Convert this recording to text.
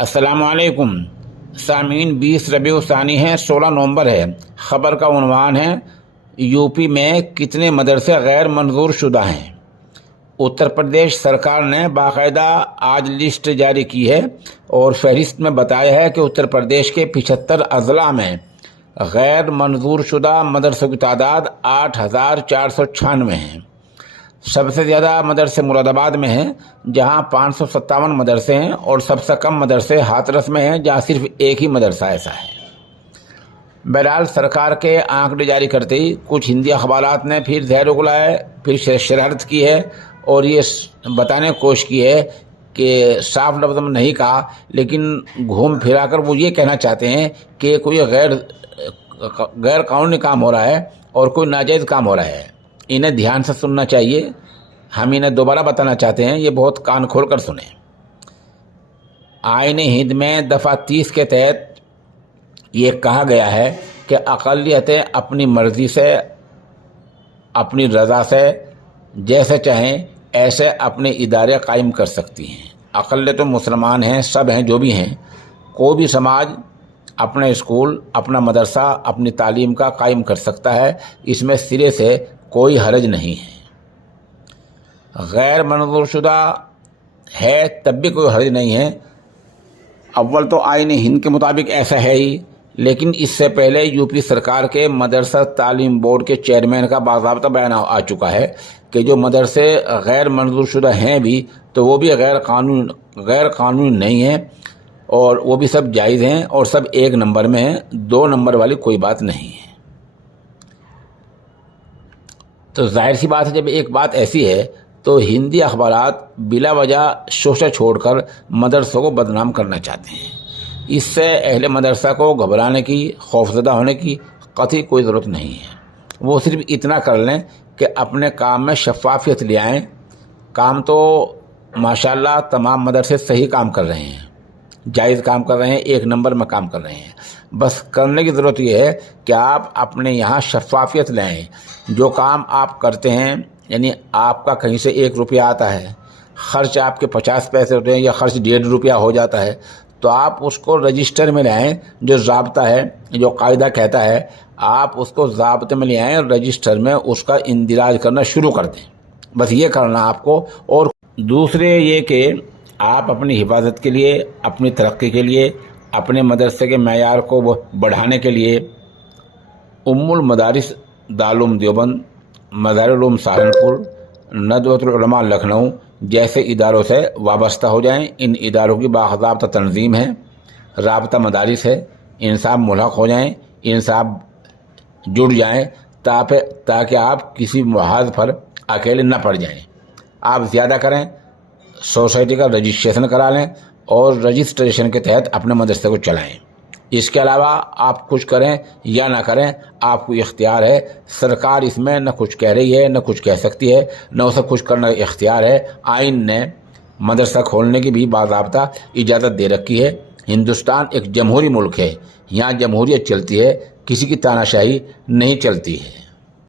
अस्सलाम वालेकुम सामीन। 20 रबीउ सानी है, 16 नवंबर है। खबर का उन्वान है यूपी में कितने मदरसे गैर मंजूर शुदा हैं। उत्तर प्रदेश सरकार ने बाकायदा आज लिस्ट जारी की है और फहरिस्त में बताया है कि उत्तर प्रदेश के 75 अजला में गैर मंजूर शुदा मदरसों की तादाद 8,496 है। सबसे ज़्यादा मदरसे मुरादाबाद में हैं जहां 557 मदरसे हैं और सबसे कम मदरसे हाथरस में हैं जहां सिर्फ एक ही मदरसा ऐसा है। बहरहाल सरकार के आंकड़े जारी करते ही कुछ हिंदी अखबारात ने फिर जहर उगलाया, फिर शरारत की है और ये बताने की कोशिश की है कि साफ लफ्ज़ में नहीं कहा, लेकिन घूम फिरा कर वो ये कहना चाहते हैं कि कोई गैर कानूनी काम हो रहा है और कोई नाजायज़ काम हो रहा है। इन्हें ध्यान से सुनना चाहिए। हम इन्हें दोबारा बताना चाहते हैं, ये बहुत कान खोल कर सुने। आईन हिंद में दफ़ा 30 के तहत ये कहा गया है कि अक़लियतें अपनी मर्ज़ी से, अपनी रज़ा से, जैसे चाहें ऐसे अपने इदारे कायम कर सकती हैं। अक़लियत तो मुसलमान हैं, सब हैं जो भी हैं। कोई भी समाज अपना स्कूल, अपना मदरसा, अपनी तालीम का कायम कर सकता है, इसमें सिरे से कोई हरज नहीं है। गैर मंजूर शुदा है तब भी कोई हरज नहीं है। अव्वल तो आईन हिंद के मुताबिक ऐसा है ही, लेकिन इससे पहले यूपी सरकार के मदरसा तालीम बोर्ड के चेयरमैन का बाज़ाब्ता बयान आ चुका है कि जो मदरसे गैर मंजूर शुदा हैं भी तो वो भी गैर कानूनी नहीं हैं और वो भी सब जायज़ हैं और सब एक नंबर में हैं, 2 नंबर वाली कोई बात नहीं है। तो जाहिर सी बात है, जब एक बात ऐसी है तो हिंदी अखबारात बिला वजह शोशा छोड़कर मदरसों को बदनाम करना चाहते हैं। इससे अहले मदरसा को घबराने की, खौफजदा होने की कतई कोई ज़रूरत नहीं है। वो सिर्फ इतना कर लें कि अपने काम में शफाफियत ले आएँ। काम तो माशाल्लाह तमाम मदरसे सही काम कर रहे हैं, जायज़ काम कर रहे हैं, एक नंबर में काम कर रहे हैं। बस करने की ज़रूरत यह है कि आप अपने यहाँ शफाफियत लाएँ। जो काम आप करते हैं, यानी आपका कहीं से 1 रुपया आता है, ख़र्च आपके 50 पैसे होते हैं या ख़र्च 1.5 रुपया हो जाता है, तो आप उसको रजिस्टर में लाएँ। जो ज़ाब्ता है, जो कायदा कहता है, आप उसको ज़ाब्ते में ले आएँ, रजिस्टर में उसका इंदिराज करना शुरू कर दें। बस ये करना आपको। और दूसरे ये कि आप अपनी हिफाजत के लिए, अपनी तरक्की के लिए, अपने मदरसे के मैयार को बढ़ाने के लिए उम्मुल मदारिस दारुल देवबंद, मज़ारिल उलूम सहारनपुर, नदवतुल उलमा लखनऊ जैसे इदारों से वाबस्ता हो जाएं। इन इदारों की बाज़ाब्ता तंजीम है, राबता मदारिस है। इनसाफ मुल्हक हो जाएं, इनसाफ जुड़ जाएं ताकि आप किसी मुहाज पर अकेले न पड़ जाएं। आप ज़्यादा करें, सोसाइटी का रजिस्ट्रेशन करा लें और रजिस्ट्रेशन के तहत अपने मदरसे को चलाएं। इसके अलावा आप कुछ करें या ना करें, आपको इख्तियार है। सरकार इसमें न कुछ कह रही है, न कुछ कह सकती है, न उसे कुछ करने का इख्तियार है। आइन ने मदरसा खोलने की भी बाज़ाब्ता इजाज़त दे रखी है। हिंदुस्तान एक जमहूरी मुल्क है, यहाँ जमहूरियत चलती है, किसी की तानाशाही नहीं चलती है।